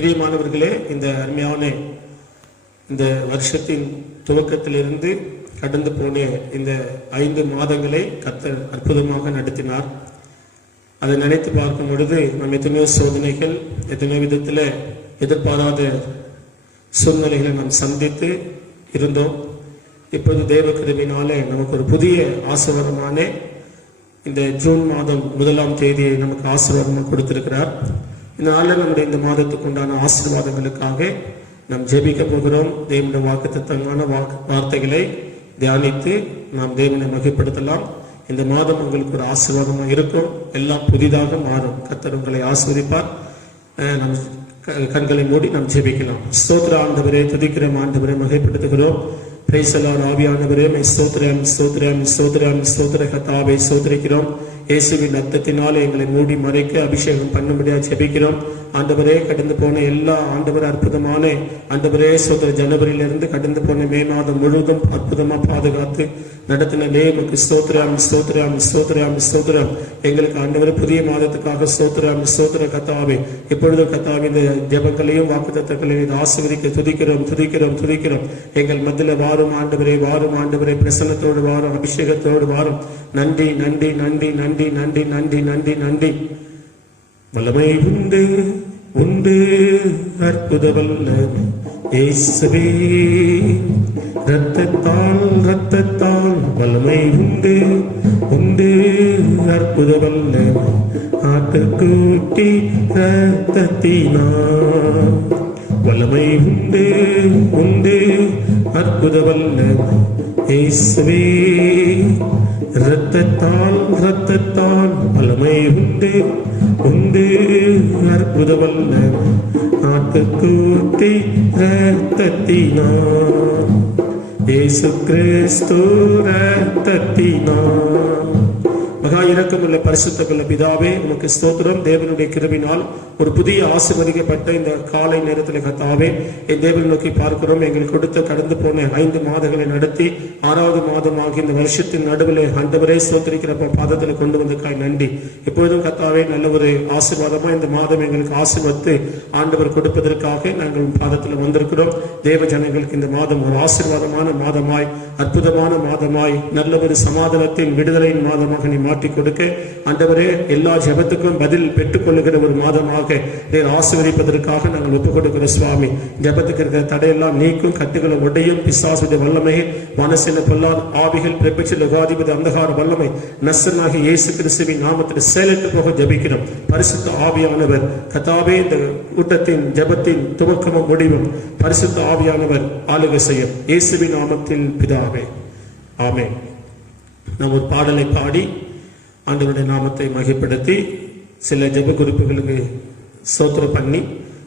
பிரியமானவர்களே, இந்த அருமையான இந்த வருஷத்தின் துவக்கத்திலிருந்து கடந்து போன இந்த 5 மாதங்களை கர்த்தர் அற்புதமாக நடத்தினார். அதை நினைத்து பார்க்கும் பொழுது நம்ம எத்தனையோ சோதனைகள், எத்தனையோ விதத்தில் எதிர்பாராத சூழ்நிலைகளை நாம் சந்தித்து இருந்தோம். இப்போது தேவ கிருபையினாலே நமக்கு ஒரு புதிய ஆசீர்வாதமான இந்த ஜூன் மாதம் 1ஆம் தேதியை நமக்கு ஆசீர்வாதமாக கொடுத்திருக்கிறார். இதனால நம்முடைய இந்த மாதத்துக்கு உண்டான ஆசீர்வாதங்களுக்காக நாம் ஜெபிக்க போகிறோம். தேவனுடைய வாக்குத்தத்தமான வார்த்தைகளை தியானித்து நாம் தேவனை மகிழ்ப்படுத்தலாம். இந்த மாதம் உங்களுக்கு ஒரு ஆசீர்வாதமாக இருக்கும். எல்லாம் புதிதாக மாறும். கர்த்தர் உங்களை ஆசீர்வதிப்பார். நம் கண்களை மூடி நாம் ஜெபிக்கலாம். ஸ்தோத்திர ஆண்டவரே, துதிக்கிறோம் ஆண்டவரே, மகிழ்ப்படுத்துகிறோம். Price the Lord. ஆவியானவரே, ஸ்தோத்திரம் ஸ்தோத்திரம் ஸ்தோத்திரம் ஸ்தோத்திர கர்த்தாவை ஸ்தோத்திரிக்கிறோம். இயேசுவின் ரத்தத்தினாலே எங்களை மூடி மறைக்க அபிஷேகம் பண்ணும்படியாக ஜெபிக்கிறோம். ஆண்டவரே, கடந்து போன எல்லா ஆண்டவரே அற்புதமான ஆண்டவரே சோதர ஜனவரியிலிருந்து கடந்து போன மே மாதம் முழுவதும் அற்புதமாக பாதுகாத்து நடத்தின நேமுக்கு ஸ்தோத்திரம் ஸ்தோத்திரம் ஸ்தோத்திரம் ஸ்தோத்திரம். எங்களுக்கு ஆண்டவரே புதிய மாதத்துக்காக ஸ்தோத்திரம் ஸ்தோத்திர கர்த்தாவே. இப்பொழுதும் கர்த்தாவே இந்த ஜெபங்களையும் வாக்குத்தத்தங்களையும் ஆசீர்வதிக்க துதிக்கிறோம் துதிக்கிறோம் துதிக்கிறோம். எங்கள் மத்தியில் வாரும் ஆண்டவரே, வாரும் ஆண்டவரே, பிரசன்னத்தோடு வாரும், அபிஷேகத்தோடு வாரும். நன்றி நன்றி நன்றி நன்றி நன்றி நன்றி நன்றி நன்றி. வல்லமை உண்டு உண்டு அற்புத வல்லமை இயேசுவே, இரத்தத்தால் இரத்தத்தால் வல்லமை உண்டு உண்டு அற்புத வல்லமை ஆட்டுக்குட்டி இரத்தத்தினால் வல்லமை உண்டு உண்டு அற்புத வல்லமை இயேசுவே, இரத்தத்தால் இரத்தத்தால் வல்லமை உண்டு உண்டு அற்புத வல்லமை ஆட்டுக்குட்டி இரத்தத்தினால் இயேசு கிறிஸ்து இரத்தத்தினால். மகா இரக்கமுள்ள பரிசுத்தமுள்ள பிதாவே, உமக்கு ஸ்தோத்திரம். தேவனுடைய கிருபையினால் ஒரு புதிய ஆசீர்வதிக்கப்பட்ட இந்த காலை நேரத்தில் கர்த்தாவே என் தேவனை நோக்கி பார்க்கிறோம். எங்களுக்கு கொடுத்த கடந்து போன 5 மாதங்களை நடத்தி 6வது மாதமாக இந்த வருஷத்தின் நடுவில் ஆண்டவரே ஸ்தோத்திரிக்கிறப்ப பாதத்தில் கொண்டு வந்ததுக்காய் நன்றி. இப்பொழுதும் கர்த்தாவே நல்ல ஒரு ஆசீர்வாதமா இந்த மாதம் எங்களுக்கு ஆசீர்வதித்து ஆண்டவர் கொடுப்பதற்காக நாங்கள் பாதத்தில் வந்திருக்கிறோம். தேவ ஜனங்களுக்கு இந்த மாதம் ஒரு ஆசீர்வாதமான மாதமாய், அற்புதமான மாதமாய், நல்ல ஒரு சமாதானத்தின் விடுதலையின் மாதமாக நீ மாற்றி கொடுக்க ஆண்டவரே எல்லா ஜெபத்துக்கும் பதில் பெற்றுக் கொள்ளுகிற ஒரு மாதமாக நீர் ஆசீர்வதிப்பதற்காக நாங்கள் ஒப்புக் கொடுக்கிற சுவாமி. ஜெபத்துக்கு இருக்கிற தடையெல்லாம் நீக்கும், கட்டுகளை உடையும், பிசாசுடைய வல்லமை, மனசின பொல்லாத ஆவிகள், பிரபஞ்ச லோகாதிபதி அந்தகார வல்லமை நசனாகிய இயேசு கிறிஸ்துவின் நாமத்தில் செயலிட்டு போக ஜெபிக்கிறோம். பரிசுத்த ஆவியானவர் கர்த்தாவே இந்த கூட்டத்தின் ஜெபத்தின் துவக்கமும் முடிவும் பரிசுத்த ஆவியானவர் ஆளுகை செய்யும். இயேசுவின் நாமத்தில் பிதாவே, ஆமென். நாம் ஒரு பாடலை பாடி ஆண்டவருடைய நாமத்தை மகிமைப்படுத்தி சில ஜெப குறிப்புகளுக்கு ஸ்தோத்திரம் பண்ணி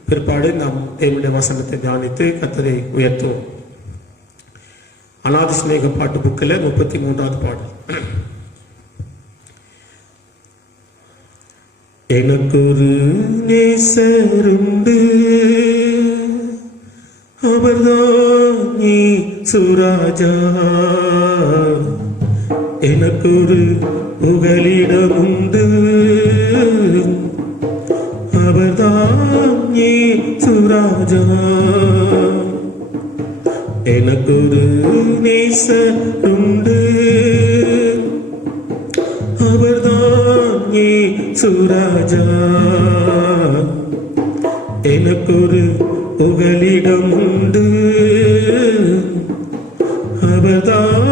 பிற்பாடு நாம் தேவனுடைய வசனத்தை தியானித்து கர்த்தரை உயர்த்துவோம். அநாதி சிநேக பாட்டு புக்கில் 33வது பாடல். எனக்கொரு நேசருண்டு, அவர்தான் இயேசுராஜா. எனக்கொரு புகலிடம் உண்டு, அவர்தான் இயேசுராஜா. எனக்கொரு நேசருண்டு, அவர்தான் இயேசுராஜா. எனக்கொரு புகலிடம் உண்டு, அவர்தான்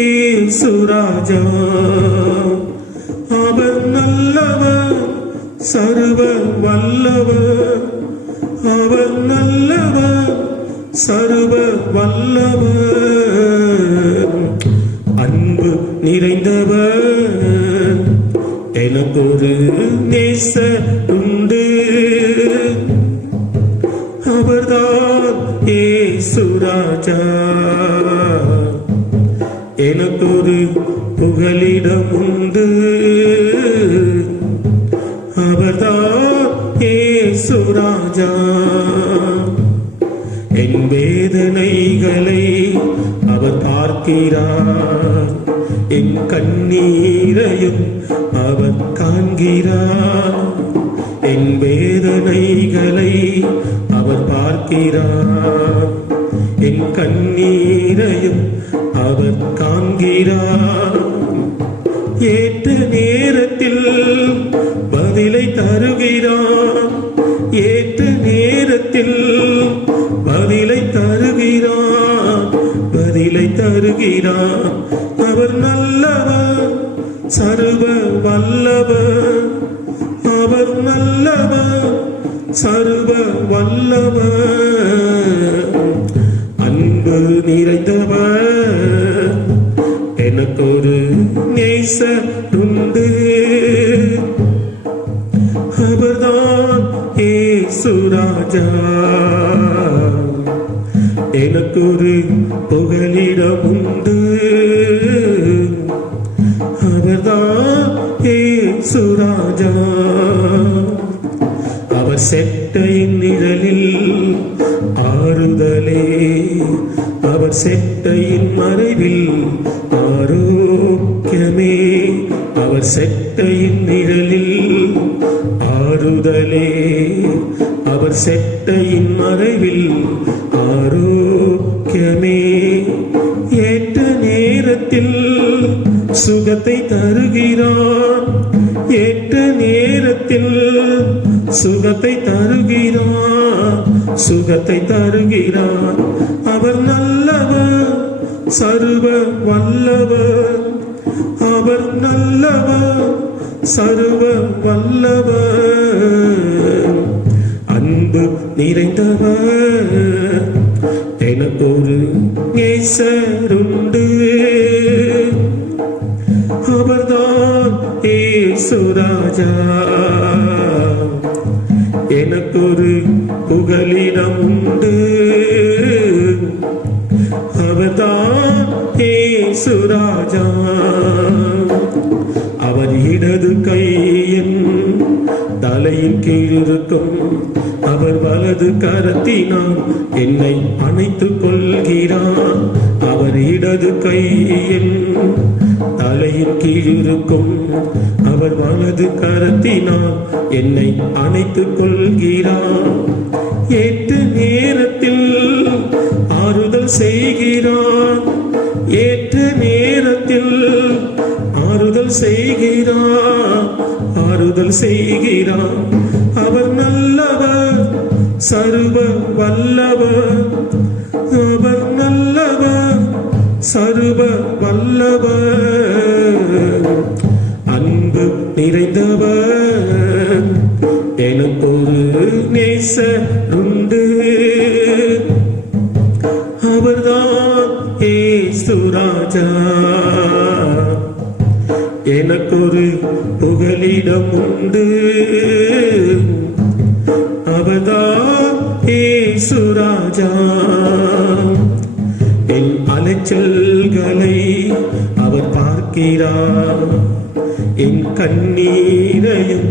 இயேசுராஜா. அவர் நல்லவர், சர்வ வல்லவர். அவர் நல்லவர், சர்வ வல்லவர். அன்பு நிறைந்தவர். எனக்கொரு நேசர் உண்டு, அவர்தான் இயேசுராஜா. எனக்கொரு புகலிடம் உண்டு, அவர்தான் இயேசுராஜா. என் வேதனைகளை அவர் பார்க்கிறார், என் கண்ணீரையும் அவர் காண்கிறார். என் வேதனைகளை பார்க்கிறார், என் கண்ணீரையும் அவர் காண்கிறார். ஏற்ற நேரத்தில் பதிலை தருகிறார், ஏற்ற நேரத்தில் பதிலை தருகிறார், பதிலை தருகிறார். அவர் நல்லவர், சர்வ வல்லவர், அவர் நல்லவர், சர்வ வல்லவர். அன்பு நிறைந்தவர், எனக்கொரு நேசருண்டு, அவர்தான் இயேசு ராஜா. எனக்கொரு புகலிடம் உண்டு, அவர்தான் இயேசு ராஜா. அவர் செட்டையின் நிழலில் ஆறுதலே, அவர் செட்டையின் மறைவில் ஆரோக்கியமே. அவர் செட்டையின் நிழலில் ஆறுதலே, அவர் செட்டையின் மறைவில் ஆரோக்கியமே. ஏற்ற நேரத்தில் சுகத்தை தருகிறார், ஏற்ற நேரத்தில் சுகத்தை தருகிறார், சுகத்தை தருகிறார். அவர் நல்லவர், சர்வ வல்லவர், அவர் நல்லவர், சர்வ வல்லவர். அன்பு நிறைந்தவர், எனக்கொரு நேசருண்டு, அவர்தான் இயேசு ராஜா. எனக்கொரு புகலிடம் உண்டு, அவர்தான் இயேசு ராஜா. அவர் இடது கையின் தலையின் கீழிருக்கும், அவர் வலது கரத்தினால் என்னை அணைத்துக் கொள்கிறார். அவர் இடது கையின் தலையின் கீழிருக்கும், அவர் வலது கரத்தினால் என்னை அணைத்துக் கொள்கிறார். ஏற்ற நேரத்தில் ஆறுதல் செய்கிறார், ஏற்ற நேரத்தில் ஆறுதல் செய்கிறார், ஆறுதல் செய்கிறார். அவர் நல்லவர், சர்வ வல்லவர், அவர் நல்லவர், சர்வ வல்லவர். அன்பு நிறைந்தவர், எனக்கொரு நேசருண்டு, அவர்தான் இயேசு ராஜா. எனக்கொரு புகலிடம் உண்டு, அவர்தான் இயேசு ராஜா. என் அலைச்சல்களை அவர் பார்க்கிறார், என் கண்ணீரையும்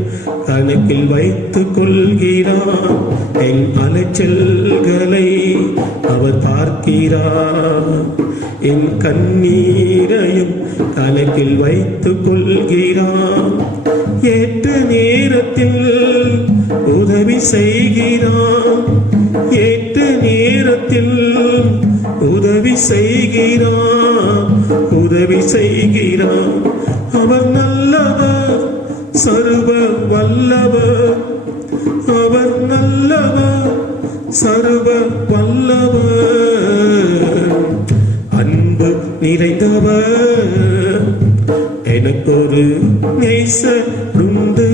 கணக்கில் வைத்துக் கொள்கிறார். என் அலைச்சல்களை அவர் பார்க்கிறார், என் கண்ணீரையும் கணக்கில் வைத்துக் கொள்கிறார். ஏற்ற நேரத்தில் உதவி செய்கிறார், ஏற்ற நேரத்தில் உதவி செய்கிறார், உதவி செய்கிறார். அவர் நல்லவர், சர்வ வல்லவர், அவர் நல்லவர், சர்வ வல்லவர். அன்பு நிறைந்தவர், எனக்கொரு நேசருண்டு,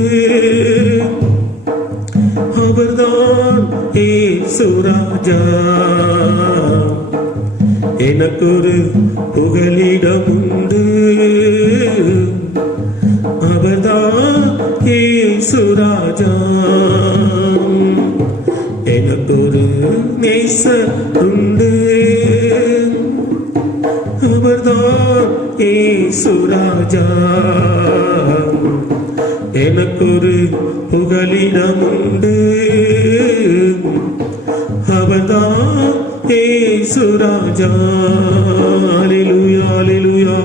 அவர்தான் இயேசு ராஜா. எனக்கொரு புகலிடம் உண்டு, அவர்தான் இயேசு ராஜா. எனக்கொரு நேசருண்டு, அவர்தான் இயேசு ராஜா. எனக்கொரு புகலிடம் உண்டு, அவர்தான் இயேசு ராஜா. அல்லேலூயா, அல்லேலூயா,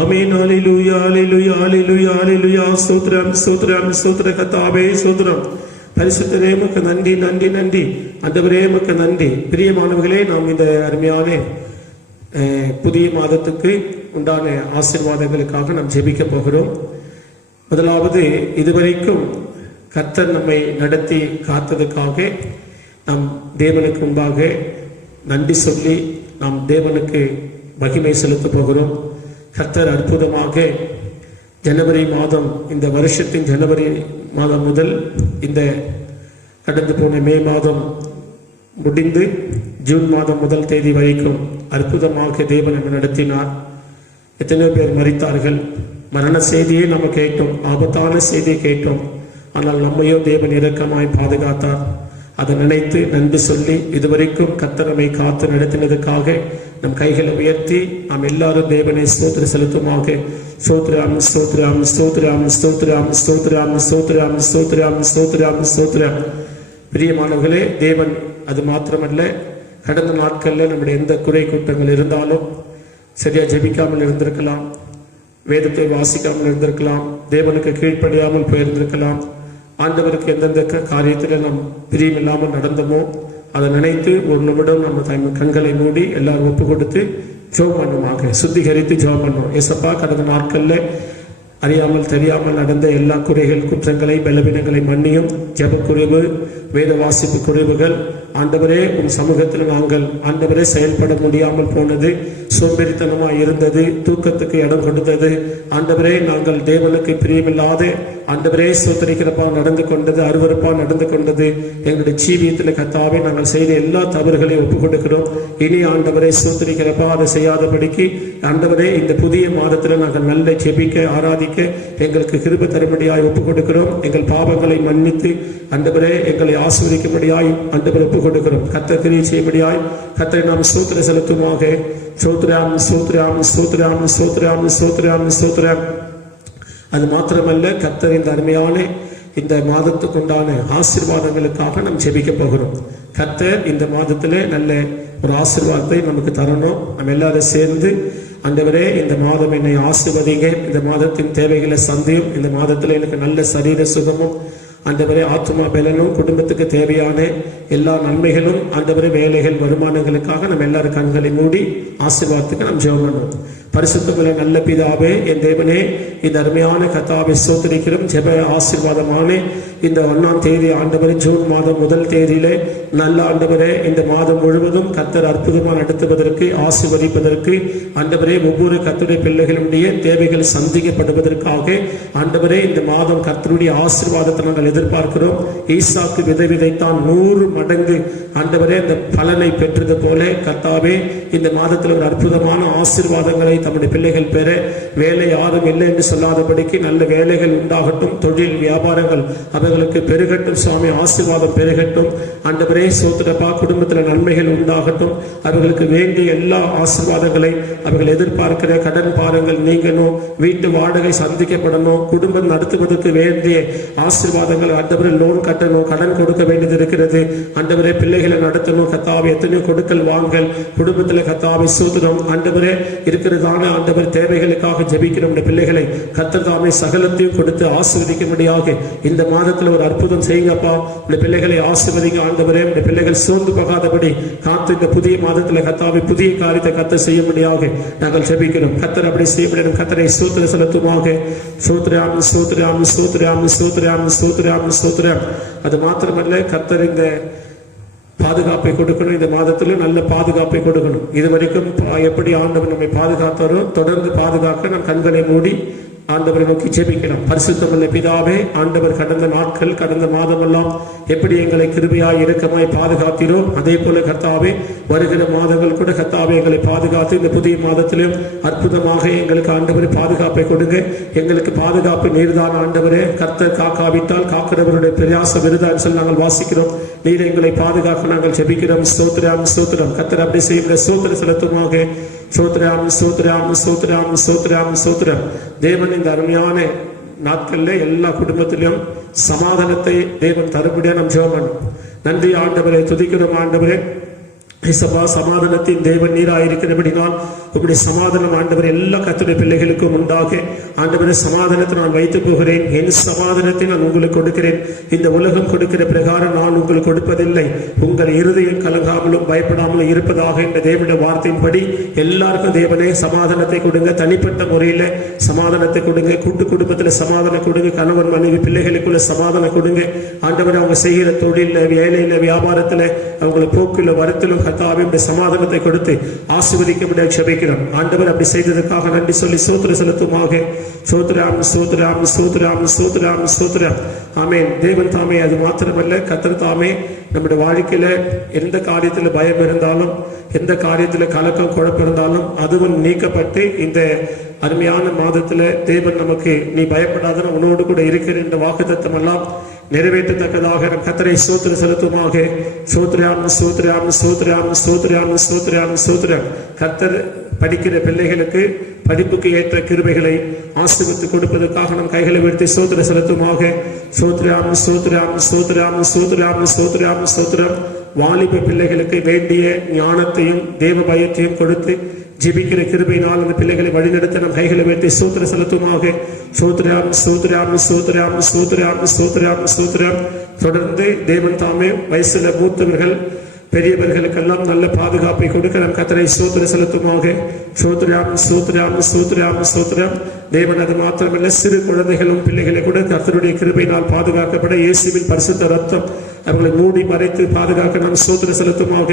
ஆமென். அல்லேலூயா, அல்லேலூயா, அல்லேலூயா, அல்லேலூயா. ஸ்தோத்திரம், ஸ்தோத்திரம், ஸ்தோத்திர கர்த்தாவே, ஸ்தோத்திரம். பரிசுத்தரே உமக்கு நன்றி நன்றி நன்றி. ஆண்டவரே உமக்கு நன்றி. பிரியமானவர்களே, நாம் இந்த அருமையான புதிய மாதத்துக்கு உண்டான ஆசீர்வாதங்களுக்காக நாம் ஜெபிக்க போகிறோம். முதலாவது, இதுவரைக்கும் கர்த்தர் நம்மை நடத்தி காத்ததுக்காக நாம் தேவனுக்கு முன்பாக நன்றி சொல்லி நாம் தேவனுக்கு மகிமை செலுத்த போகிறோம். கர்த்தர் அற்புதமாக ஜனவரி மாதம், இந்த வருஷத்தின் ஜனவரி மாதம் முதல் இந்த கடந்து போன மே மாதம் முடிந்து ஜூன் மாதம் 1 தேதி வரைக்கும் அற்புதமாக தேவன் நம்மை நடத்தினார். எத்தனையோ பேர் மரித்தார்கள். மரண செய்தியை நம்ம கேட்டோம், ஆபத்தான செய்தியை கேட்டோம். ஆனால் நம்மையும் தேவன் இரக்கமாய் பாதுகாத்தார். அதை நினைத்து நன்றி சொல்லி இதுவரைக்கும் கர்த்தர் நம்மை காத்து நடத்தினதுக்காக நம் கைகளை உயர்த்தி நாம் எல்லாரும் தேவனை ஸ்தோத்திரம் செலுத்துமாக. ஸ்தோத்திரம் ஸ்தோத்திரம் ஸ்தோத்திரம் ஸ்தோத்திரம் ஸ்தோத்திரம் ஸ்தோத்திரம் ஸ்தோத்திரம் ஸ்தோத்திரம் ஸ்தோத்திரம். பிரியமானவர்களே, தேவன் அது மாத்திரமல்ல, கடந்த நாட்களில் நம்முடைய எந்த குறை கூட்டங்கள் இருந்தாலும், சரியா ஜெபிக்காமல் இருந்திருக்கலாம், வேதத்தை வாசிக்காமல் இருந்திருக்கலாம், தேவனுக்கு கீழ்ப்படியாமல் போயிருந்திருக்கலாம், ஆண்டவருக்கு எந்தெந்த காரியத்தில் நாம் பிரியமில்லாமல் நடந்தோமோ அதை நினைத்து ஒரு நிமிடம் நம்ம கண்களை மூடி எல்லாரும் ஒப்பு கொடுத்து ஜெபம் பண்ணுவாங்க. சுத்திகரித்து ஜெபம் பண்ணுவோம். ஏசப்பா, கடந்த நாட்களில் அறியாமல் தெரியாமல் நடந்த எல்லா குறைகள் குற்றங்களை பலவீனங்களை மன்னியும். ஜெப குறைவு, வேத வாசிப்பு குறைவுகள், ஆண்டவரே உன் சமூகத்தில் நாங்கள் ஆண்டவரே செயல்பட முடியாமல் போனது, சோம்பேறித்தனமாக இருந்தது, தூக்கத்துக்கு இடம் கொடுத்தது, ஆண்டவரே நாங்கள் தேவனுக்கு பிரியமில்லாத ஆண்டவரே ஸ்தோத்திரிக்கிறப்பா நடந்து கொண்டது, அருவருப்பா நடந்து கொண்டது, எங்களுடைய ஜீவியத்தில் கர்த்தாவே நாங்கள் செய்த எல்லா தவறுகளையும் ஒப்புக் கொடுக்கிறோம். இனி ஆண்டவரே ஸ்தோத்திரிக்கிறப்பா அதை செய்யாதபடிக்கு ஆண்டவரே இந்த புதிய மாதத்தில் நாங்கள் நல்ல ஜெபிக்க ஆராதிக்க எங்களுக்கு கிருபை தரும்படியாய் ஒப்புக் கொடுக்கிறோம். எங்கள் பாவங்களை மன்னித்து ஆண்டவரே எங்களை ஆசீர்வதிக்கும்படியாய் ஆண்டவரை ஒப்புக் கொடுக்கிறோம். கர்த்தர் கிரியை செய்யும்படியாய் கர்த்தரை நாம் ஸ்தோத்திரம் செலுத்துமாக. ஸ்தோத்திரம் ஸ்தோத்திரம் ஸ்தோத்திரம் ஸ்தோத்திரம் ஸ்தோத்திரம் ஸ்தோத்திரம். அது மாத்திரமல்ல, கர்த்தர் இந்த அருமையான இந்த மாதத்துக்கு உண்டான ஆசீர்வாதங்களுக்காக நாம் ஜெபிக்க போகிறோம். கர்த்தர் இந்த மாதத்திலே நல்ல ஒரு ஆசீர்வாதத்தை நமக்கு தரணும். நம்ம எல்லாரும் சேர்ந்து ஆண்டவரே இந்த மாதம் என்னை ஆசீர்வதிங்க, இந்த மாதத்தின் தேவைகளை சந்தியும், இந்த மாதத்தில் எனக்கு நல்ல சரீர சுகமும் ஆண்டவரே ஆத்மா பலனும் குடும்பத்துக்கு தேவையான எல்லா நன்மைகளும் ஆண்டவரே வேலைகள் வருமானங்களுக்காக நம்ம எல்லாரும் கண்களை மூடி ஆசீர்வாதத்துக்கு நாம் ஜெபம் பண்ணுவோம். பரிசுத்தமுள்ள நல்ல பிதாவே, என் தேவனே, இந்த அருமையான கர்த்தாவை ஸ்தோத்திரிக்கிறோம். ஜெப ஆசீர்வாதமான இந்த 1ஆம் தேதி ஆண்டவரே ஜூன் மாதம் 1 தேதியிலே நல்ல ஆண்டவரே இந்த மாதம் முழுவதும் கர்த்தர் அற்புதமாக நடத்துவதற்கு ஆசீர்வதிப்பதற்கு ஆண்டவரே ஒவ்வொரு கர்த்தருடைய பிள்ளைகளுடைய தேவைகள் சந்திக்கப்படுவதற்காக ஆண்டவரே இந்த மாதம் கர்த்தருடைய ஆசீர்வாதத்தை நாங்கள் எதிர்பார்க்கிறோம். ஈசாக்கு விதை விதைத்தான் 100 மடங்கு ஆண்டவரே இந்த பலனை பெற்றது போல கர்த்தாவே இந்த மாதத்தில் ஒரு அற்புதமான ஆசீர்வாதங்களை தம்முடைய பிள்ளைகள் பெற, வேலை யாரும் இல்லை என்று சொல்லாதபடிக்கு நல்ல வேலைகள் உண்டாகட்டும், தொழில் வியாபாரங்கள் அவர்களுக்கு பெருகட்டும் சுவாமி, ஆசீர்வாதம் பெருகட்டும் ஆண்டவரே. சோத்திரப்பா, குடும்பத்தில் நன்மைகள் உண்டாகட்டும், அவர்களுக்கு வேண்டிய எல்லா ஆசீர்வாதங்களை அவர்கள் எதிர்பார்க்கிற கடன் பாரங்கள் நீங்கணும், வீட்டு வாடகை சந்திக்கப்படணும், குடும்பம் நடத்துவதற்கு வேண்டிய ஆசீர்வாதங்கள் ஆண்டவரே, லோன் கட்டணும், கடன் கொடுக்க வேண்டியது இருக்கிறது ஆண்டவரே, பிள்ளைகளை நடத்தணும் கர்த்தாவே, எத்தனையோ கொடுக்கல் வாங்கல் குடும்பத்தில் கர்த்தாவே சோத்திரம் ஆண்டவரே இருக்கிறதான ஆண்டவர் தேவைகளுக்காக ஜெபிக்கிற பிள்ளைகளை கர்த்தர் தாமே சகலத்தையும் கொடுத்து ஆசீர்வதிக்கும்படியாக இந்த மாதத்தில் ஒரு அற்புதம் செய்யுங்கப்பா. உடைய பிள்ளைகளை ஆசீர்வதிங்க ஆண்டவரே. உடைய பிள்ளைகள் சோர்ந்து போகாதபடி காத்து இந்த புதிய மாதத்தில் கர்த்தாவே புதிய காரியத்தை கர்த்தர் செய்யும்படியாக நாங்கள் ஜெபிக்கிறோம். கர்த்தர் அப்படி செய்ய முடியும். கர்த்தரை ஸ்தோத்திரம் செலுத்துமாக. ஸ்தோத்திரம் ஸ்தோத்திரம் ஸ்தோத்திரம் ஸ்தோத்திரம் ஸ்தோத்திரம் ஸ்தோத்திரம். அது மாத்திரமல்ல, கர்த்தர் இந்த பாதுகாப்பை கொடுக்கணும். இந்த மாதத்தில் நல்ல பாதுகாப்பை கொடுக்கணும். இது வரைக்கும் எப்படி ஆண்டவர் நம்மை பாதுகாத்தாரோ தொடர்ந்து பாதுகாக்க நம் கண்களை மூடி ஆண்டவரை நோக்கி ஜெபிக்கலாம். பரிசுத்தமுள்ள பிதாவே, ஆண்டவர் கடந்த நாட்கள் கடந்த மாதமெல்லாம் எப்படி எங்களை கிருபையாய் இரக்கமாய் பாதுகாத்தீரோ அதே போல கர்த்தாவே வருகிற மாதங்கள் கூட கர்த்தாவே எங்களை பாதுகாத்து இந்த புதிய மாதத்திலும் அற்புதமாக எங்களுக்கு ஆண்டவரை பாதுகாப்பை கொடுங்க. எங்களுக்கு பாதுகாப்பு நீர்தான் ஆண்டவரே. கர்த்தர் காக்காவிட்டால் காக்கிறவருடைய பிரயாசம் விருதான் சொல்லி நாங்கள் வாசிக்கிறோம். நீர் எங்களை பாதுகாக்க நாங்கள் ஜெபிக்கிறோம். ஸ்தோத்திரம் ஸ்தோத்திரம். கர்த்தர் அப்படி செய்கிற ஸ்தோத்திர செலுத்துமாக. ஸ்தோத்திரம் ஸ்தோத்திரம் ஸ்தோத்திரம் ஸ்தோத்திரம் ஸ்தோத்திரம். தேவன் இந்த அருமையான நாட்களில் எல்லா குடும்பத்திலும் சமாதானத்தை தேவன் தரும்படியா நாம் ஜெபம் பண்ணோம். நன்றி ஆண்டவரே, துதிக்கிறோம் ஆண்டவரே. சமாதானத்தின் தேவன் நீராயிருக்கிறபடினால் உங்களுடைய சமாதானம் ஆண்டவர் எல்லா கர்த்தருடைய பிள்ளைகளுக்கும் உண்டாக ஆண்டவரே சமாதானத்தை நான் வைத்து போகிறேன். என் சமாதானத்தை நான் உங்களுக்கு கொடுக்கிறேன். இந்த உலகம் கொடுக்கிற பிரகாரம் நான் உங்களுக்கு கொடுப்பதில்லை. உங்கள் இருதயம் கலங்காமலும் பயப்படாமலும் இருப்பதாக என்ற தேவனுடைய வார்த்தையின்படி எல்லாருக்கும் தேவனே சமாதானத்தை கொடுங்க. தனிப்பட்ட முறையில் சமாதானத்தை கொடுங்க. கூட்டு குடும்பத்தில் சமாதானம் கொடுங்க. கணவன் மனைவி பிள்ளைகளுக்குள்ள சமாதானம் கொடுங்க. ஆண்டவர் அவங்க செய்கிற தொழில வேலையில வியாபாரத்தில் அவங்களை போக்குல வரத்திலும் கர்த்தாவே சமாதானத்தை கொடுத்து ஆசீர்வதிக்க முடியாது ஜெபிக்கிறோம். ஆண்டவர் அப்படி செய்ததற்காக நன்றி சொல்லி ஸ்தோத்திரம் செலுத்துமாக. ஸ்தோத்திரம் ஸ்தோத்திரம் ஸ்தோத்திரம் ஸ்தோத்திரம் ஸ்தோத்திரம். ஆமென். தேவன் தாமே அது மாத்திரமல்ல, கர்த்தர் தாமே நம்முடைய வாழ்க்கையில எந்த காரியத்தில் பயம் இருந்தாலும் எந்த காரியத்தில் கலக்கம் குழப்பம் இருந்தாலும் அதுவும் நீக்கப்பட்டு இந்த அருமையான மாதத்துல தேவன் நமக்கு நீ பயப்படாத உன்னோடு கூட இருக்கிற இந்த வாக்குத்தத்தம் எல்லாம் நிறைவேற்றத்தக்கதாக கர்த்தரை ஸ்தோத்திரம் செலுத்துமாக. ஸ்தோத்திரம் ஸ்தோத்திரம் ஸ்தோத்திரம் ஸ்தோத்திரம் ஸ்தோத்திரம் ஸ்தோத்திரம். கர்த்தர் படிக்கிற பிள்ளைகளுக்கு படிப்புக்கு ஏற்ற கிருபைகளை ஆசீர்வதித்து கொடுப்பதற்காக நம் கைகளை உயர்த்தி ஸ்தோத்திரம் செலுத்துமாக. ஸ்தோத்திரம் ஸ்தோத்திரம் ஸ்தோத்திரம் ஸ்தோத்திரம் ஸ்தோத்திரம் ஸ்தோத்திரம். வாலிப பிள்ளைகளுக்கு வேண்டிய ஞானத்தையும் தேவ பயத்தையும் கொடுத்து ஜெபிக்கிற கிருபையினால் அந்த பிள்ளைகளை வழிநடத்த நம் கைகளை வைத்து ஸ்தோத்திரம் செலுத்துமாக. ஸ்தோத்திரம் ஸ்தோத்திரம் ஸ்தோத்திரம் ஸ்தோத்திரம் ஸ்தோத்திரம் ஸ்தோத்திரம். தொடர்ந்து தேவன் தாமே வயசுல மூத்தவர்கள் பெரியவர்களுக்கெல்லாம் நல்ல பாதுகாப்பை கொடுக்க நம் கர்த்தரை ஸ்தோத்திரம் செலுத்துமாக. ஸ்தோத்திரம் ஸ்தோத்திரம் ஸ்தோத்திரம் ஸ்தோத்திரம். தேவன் அது மாத்திரமல்ல, சிறு குழந்தைகளும் பிள்ளைகளை கூட கர்த்தருடைய கிருபையினால் பாதுகாக்கப்பட இயேசுவின் பரிசுத்த ரத்தம் அவர்களை மூடி மறைத்து பாதுகாக்க நாம் ஸ்தோத்திரம் செலுத்துமாக.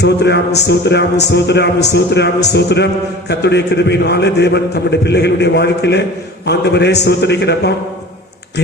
ஸ்தோத்திரம் ஸ்தோத்திரம் ஸ்தோத்திரம் ஸ்தோத்திரம் ஸ்தோத்திரம். கர்த்தருடைய கிருபையினாலே தேவன் தம்முடைய பிள்ளைகளுடைய வாழ்க்கையில ஆண்டவரே ஸ்தோத்திரிக்கிறப்பா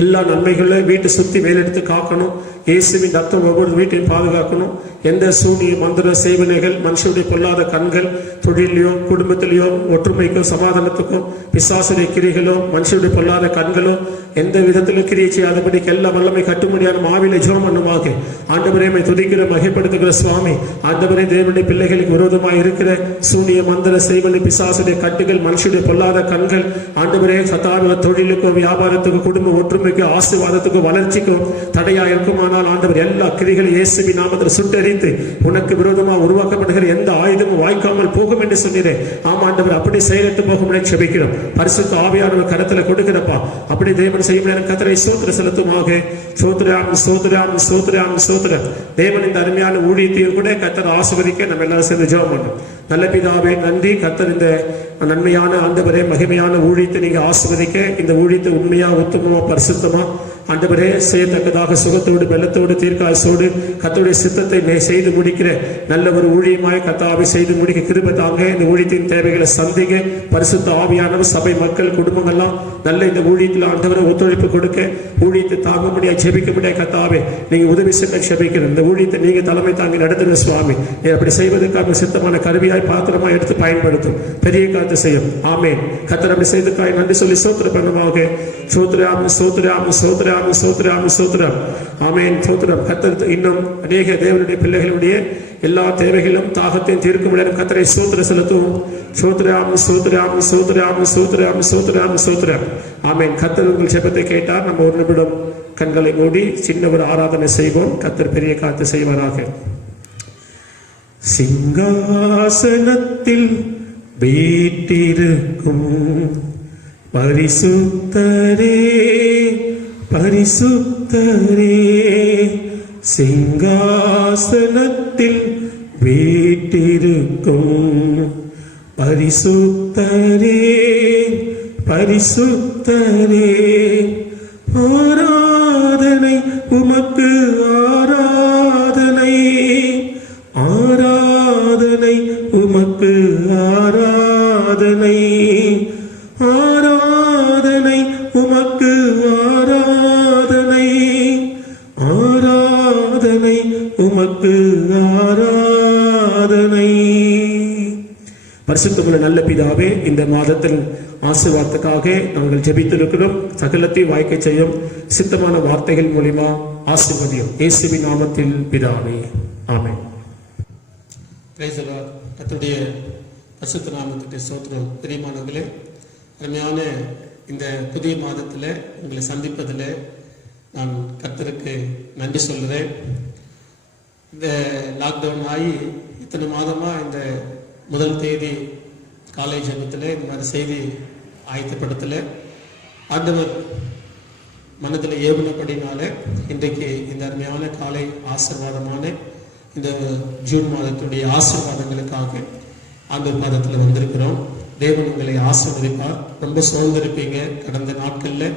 எல்லா நன்மைகளும் வீட்டை சுற்றி மேலெடுத்து காக்கணும். இயேசுவின் ரத்தம் ஒவ்வொரு வீட்டையும் பாதுகாக்கணும். எந்த சூனிய மந்திர செய்வனைகள் மனுஷனுடைய பொல்லாத கண்கள் தொழிலையோ குடும்பத்திலேயோ ஒற்றுமைக்கோ சமாதானத்துக்கும் பிசாசுடைய கிரிகளோ மனுஷனுடைய பொல்லாத கண்களோ எந்த விதத்திலும் கிரியை செய்யாதபடிக்கு எல்லா வல்லமை கட்டுமணியான மாவிலை ஜெபம் பண்ணுவாங்க. ஆண்டவரே துதிக்கிற மகிப்படுத்துகிற சுவாமி, ஆண்டவரே தேவனுடைய பிள்ளைகளுக்கு விரோதமாக இருக்கிற சூனிய மந்திர செய்வனை பிசாசுடைய கட்டுகள் மனுஷனுடைய பொல்லாத கண்கள் ஆண்டவரே சத்தான தொழிலுக்கோ வியாபாரத்துக்கோ குடும்ப ஒற்றுமைக்கோ ஆசீர்வாதத்துக்கோ வளர்ச்சிக்கோ தடையா இருக்குமானால் ஆண்டவர் எல்லா கிரிகளையும் இயேசுவின் நாமத்தில் சுட்டெரித்து உனக்கு விரோதமாக உருவாக்கப்படுகிற எந்த ஆயுதமும் வாய்க்காமல் போகும் என்று சொன்னீரே. ஆமா ஆண்டவர், அப்படி செயலிட்டு போகும் செபிக்கிறோம். பரிசுத்த ஆவியானவர் கரத்துல கொடுக்கிறப்பா அப்படி தேவன் செய்யும் கர்த்தரை ஸ்தோத்திரம் செலுத்துமாக. ஸ்தோத்திரம் ஸ்தோத்திரம் ஸ்தோத்திரம் ஸ்தோத்திரம். தேவன் இந்த அருமையான ஊழியத்தையும் கூட கர்த்தர் ஆசீர்வதிக்க நம்ம எல்லாரும் சேர்ந்து ஜெபம் பண்ணோம். நல்ல பிதாவே நன்றி. கர்த்தர் இந்த நன்மையான ஆண்டவரே மகிமையான ஊழியத்தை நீங்க ஆசீர்வதிக்க இந்த ஊழியத்தை உண்மையா உத்தமமா பரிசுத்தமா ஆண்டவரே செய்யத்தக்கதாக சுகத்தோடு வெள்ளத்தோடு தீர்க்காசோடு கர்த்தருடைய சித்தத்தை செய்து முடிக்கிற நல்ல ஒரு ஊழியமாய் கர்த்தாவை செய்து முடிக்க கிருபை தாங்க. இந்த ஊழியத்தின் தேவைகளை சந்திங்க. பரிசுத்த ஆவியானவர் சபை மக்கள் குடும்பங்கள்லாம் நல்ல இந்த ஊழியத்தில் ஆண்டவரை ஒத்துழைப்பு கொடுக்க ஊழியத்தை தாங்க முடியாது ஜெபிக்க முடியாது. கர்த்தாவே நீங்க உதவி செய்ய ஜெபிக்கிற இந்த ஊழியத்தை நீங்க தலைமை தாங்கி நடத்துகிற சுவாமி, அப்படி செய்வதற்காக சித்தமான கருவியாய் பாத்திரமா எடுத்து பயன்படுத்தும் பெரிய காத்து செய்யும். ஆமேன். கர்த்தர் அப்படி செய்ததுக்காக நன்றி சொல்லி ஸ்தோத்திரம் பண்ணுவாங்க. ஸ்தோத்திரம் ஸ்தோத்திரம் ஸ்தோத்திரம் ஸ்தோத்திரம் ஸ்தோத்திரம். ஆமென். ஸ்தோத்திரம். கர்த்தர் இன்னும் அநேக தேவனுடைய பிள்ளைகளுடைய எல்லா தேவைகளும் தாகத்தையும் தீர்க்கும் இடம் கர்த்தரை ஸ்தோத்திரம் செலுத்துவோம். ஸ்தோத்திரம் ஸ்தோத்திரம் ஸ்தோத்திரம் ஸ்தோத்திரம் ஸ்தோத்திரம் ஸ்தோத்திரம். ஆமென். கர்த்தர் உங்கள் ஜெபத்தை கேட்டார். நம்ம ஒரு நிமிடம் கண்களை மூடி சின்ன ஒரு ஆராதனை செய்வோம். கர்த்தர் பெரிய காத்து செய்வாராக. சிங்காசனத்தில் வீற்றிருக்கும் பரிசுத்தரே பரிசுத்தரே, சிங்காசனத்தில் வீற்றிருக்கும் பரிசுத்தரே பரிசுத்தரே. ஆராதனை உமக்கு ஆராதனை ஆராதனை உமக்கு ஆராதனை ஆராதனை உமக்கு ஆராதனை ஆராதனை உமக்கு ஆராதனை. பரிசுத்தமுள்ள நல்ல பிதாவே, இந்த மாதத்தின் ஆசீர்வாதத்துக்காக நாங்கள் ஜெபித்திருக்கிறோம். சகலத்தை வாய்க்க செய்யும் சித்தமான வார்த்தைகள் மூலிமா ஆசீர்வதியும் இயேசுவின் நாமத்தில் பிதாவே, ஆமென். கர்த்தருடைய பரிசுத்த நாமத்துக்கு ஸ்தோத்திரம். பிரியமானவர்களே, அருமையான இந்த புதிய மாதத்தில் உங்களை சந்திப்பதில் நான் கர்த்தருக்கு நன்றி சொல்கிறேன். இந்த லாக்டவுன் ஆகி இத்தனை மாதமாக இந்த முதல் தேதி காலை ஜெபத்தில் இந்த மாதிரி செய்தி ஆயத்தப்படத்தில் ஆண்டவர் மனதில் ஏவுனபடினால இன்றைக்கு இந்த அருமையான காலை ஆசீர்வாதமான இந்த ஜூன் மாதத்துடைய ஆசீர்வாதங்களுக்காக ஆண்டவர் மாதத்தில் வந்திருக்கிறோம். தேவன் உங்களை ஆசீர்வதிப்பார். ரொம்ப சோர்ந்திருப்பீங்க. கடந்த நாட்களில்,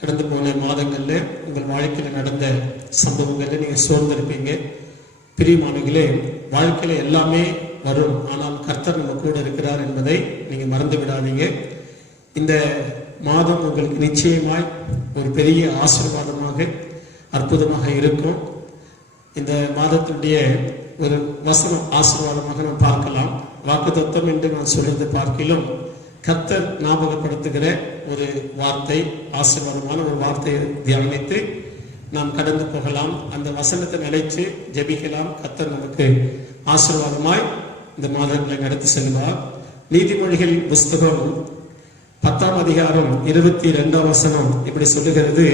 கடந்து போன மாதங்களில் உங்கள் வாழ்க்கையில் நடந்த சம்பவங்களில் நீங்கள் சோர்ந்திருப்பீங்க. பிரியமானங்களே, வாழ்க்கையில் எல்லாமே வரும், ஆனால் கர்த்தர் நம்ம கூட இருக்கிறார் என்பதை நீங்கள் மறந்து விடாதீங்க. இந்த மாதம் உங்களுக்கு நிச்சயமாய் ஒரு பெரிய ஆசீர்வாதமாக அற்புதமாக இருக்கும். இந்த மாதத்துடைய ஒரு வசனம் ஆசீர்வாதமாக நாம் பார்க்கலாம். வாக்குத்தத்தம் என்று நான் சொல்வதை பார்க்கிலும் கர்த்தர் ஞாபகப்படுத்துகிற ஒரு வார்த்தை, ஆசீர்வாதமான ஒரு வார்த்தையை தியானித்து நாம் கடந்து போகலாம். அந்த வசனத்தை நினைச்சு ஜெபிக்கலாம். கர்த்தர் நமக்கு ஆசீர்வாதமாய் இந்த மாதங்களை நடத்தி செல்வார். நீதிமொழிகள் புஸ்தகம் 10ஆம் அதிகாரம் 22ஆம் வசனம் இப்படி சொல்லுகிறது: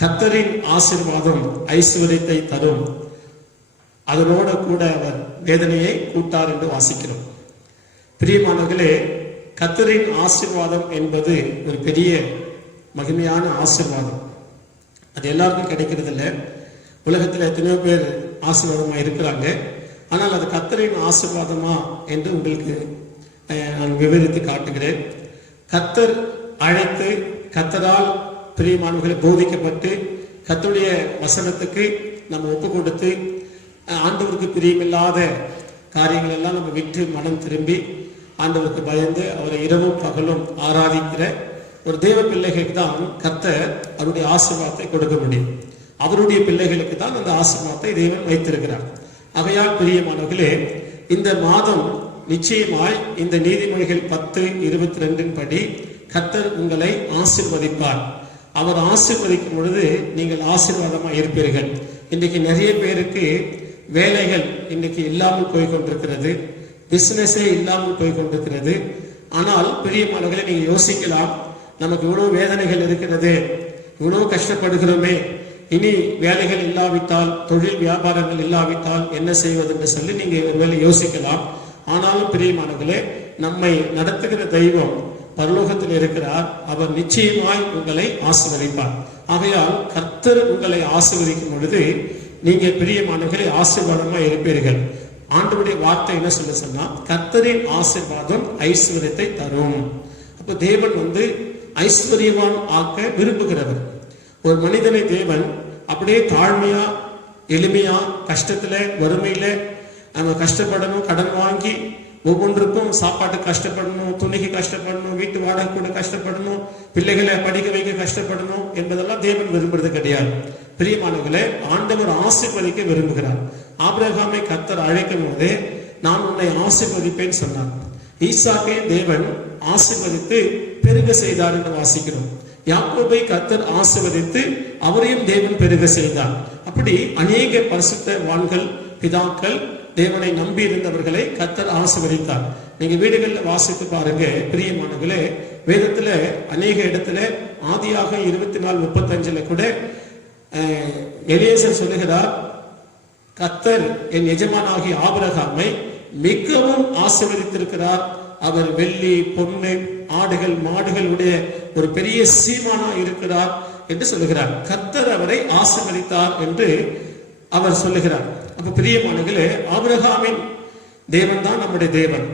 கர்த்தரின் ஆசீர்வாதம் ஐஸ்வர்யத்தை தரும், அதனோட கூட அவர் வேதனையை கூட்டார் என்று வாசிக்கிறோம். பிரியமானவர்களே, கர்த்தரின் ஆசீர்வாதம் என்பது ஒரு பெரிய மகிமையான ஆசீர்வாதம். அது எல்லாருக்கும் கிடைக்கிறது இல்லை. உலகத்தில் எத்தனையோ பேர் ஆசீர்வாதமாக இருக்கிறாங்க. ஆனால் அது கர்த்தரின் ஆசீர்வாதமா என்று உங்களுக்கு நான் விவரித்து காட்டுகிறேன். கர்த்தர் அழைத்து, கர்த்தரால் பிரியமானவர்களை போதிக்கப்பட்டு, கர்த்தருடைய வசனத்துக்கு நம்ம ஒப்பு கொடுத்து, ஆண்டவருக்கு பிரியமில்லாத காரியங்கள் எல்லாம் நம்ம விட்டு மனம் திரும்பி ஆண்டவருக்கு பயந்து அவரை இரவும் பகலும் ஆராதிக்கிற ஒரு தேவ பிள்ளைகளுக்கு தான் கர்த்தர் அவருடைய ஆசீர்வாதத்தை கொடுக்க முடியும். அவருடைய பிள்ளைகளுக்கு தான் அந்த ஆசீர்வாதத்தை தேவன் வைத்திருக்கிறார். ஆகையால் பிரியமானவர்களே, இந்த மாதம் நிச்சயமாய் இந்த நீதிமொழிகள் 10:22 படி கர்த்தர் உங்களை ஆசீர்வதிப்பார். அவர் ஆசீர்வதிக்கும் பொழுது நீங்கள் ஆசீர்வாதமாக இருப்பீர்கள். இன்றைக்கு நிறைய பேருக்கு வேலைகள் இன்னைக்கு இல்லாமல் போய் கொண்டிருக்கிறது, பிசினஸே இல்லாமல் போய் கொண்டிருக்கிறது. ஆனால் பிரியமானவர்களை நீங்க யோசிக்கலாம், நமக்கு இவ்வளவு வேதனைகள் இருக்கிறது, இவ்வளவு கஷ்டப்படுகிறோமே, இனி வேலைகள் இல்லாவிட்டால், தொழில் வியாபாரங்கள் இல்லாவிட்டால் என்ன செய்வது என்று சொல்லி நீங்க ஒருவேளை யோசிக்கலாம். ஆனாலும் பிரியமானவர்களே, நம்மை நடத்துகிற தெய்வம் பரலோகத்தில் இருக்கிறார். அவர் நிச்சயமாய் உங்களை ஆசீர்வதிப்பார். ஆகையால் கர்த்தர் உங்களை ஆசீர்வதிக்கும் பொழுது நீங்க பிரியமானவர்களை ஆசீர்வாதமா இருப்பீர்கள். ஆண்டவருடைய வார்த்தை என்ன சொன்னா, கர்த்தரின் ஆசீர்வாதம் ஐஸ்வர்யத்தை தரும். அப்ப தேவன் ஐஸ்வர்யவான் ஆக்க விரும்புகிறவர். ஒரு மனிதனை தேவன் அப்படியே தாழ்மையா, எளிமையா, கஷ்டத்துல, வறுமையில நம்ம கஷ்டப்படணும், கடன் வாங்கி ஒவ்வொன்றுக்கும் சாப்பாட்டு கஷ்டப்படணும், துணிக்கு கஷ்டப்படணும், வீட்டு வாடகை கூட கஷ்டப்படணும், பிள்ளைகளை படிக்க வைக்க கஷ்டப்படணும் என்பதெல்லாம் தேவன் விரும்புறது கிடையாது. பிரியமானவர்களே, ஆண்டவர் ஆசீர்வதிக்க விரும்புகிறார். ஆபிரகாமை கர்த்தர் அழைக்கும் போதே நான் உன்னை ஆசீர்வதிப்பேன் சொன்னார். ஈசாக்கை தேவன் ஆசீர்வதித்து பெருக செய்தார் என்று வாசிக்கிறோம். யாக்கோபை கர்த்தர் ஆசீர்வதித்து அவரையும் தேவன் பெருக செய்தார். அப்படி அநேக பரிசுத்தவான்கள், பிதாக்கள், தேவனை நம்பி இருந்தவர்களை கர்த்தர் ஆசீர்வதித்தார். நீங்க வீடுகளில் வாசித்து பாருங்க பிரியமானவர்களே. வேதத்துல அநேக இடத்துல ஆதியாக 24:35 கூட எலியேசர் சொல்லுகிறார், கர்த்தர் என் எஜமானாகிய ஆபிரகாமை மிகவும் ஆசீர்வதித்திருக்கிறார். அவர் வெள்ளி, பொன்னு, ஆடுகள், மாடுகளுடைய ஒரு பெரிய சீமானா இருக்கிறார் என்று சொல்லுகிறார். கர்த்தர் அவரை ஆசீர்வதித்தார் என்று அவர் சொல்லுகிறார். அப்ப பிரியமானவர்களே, ஆபிரகாமின் தேவன் தான் நம்முடைய தேவன்.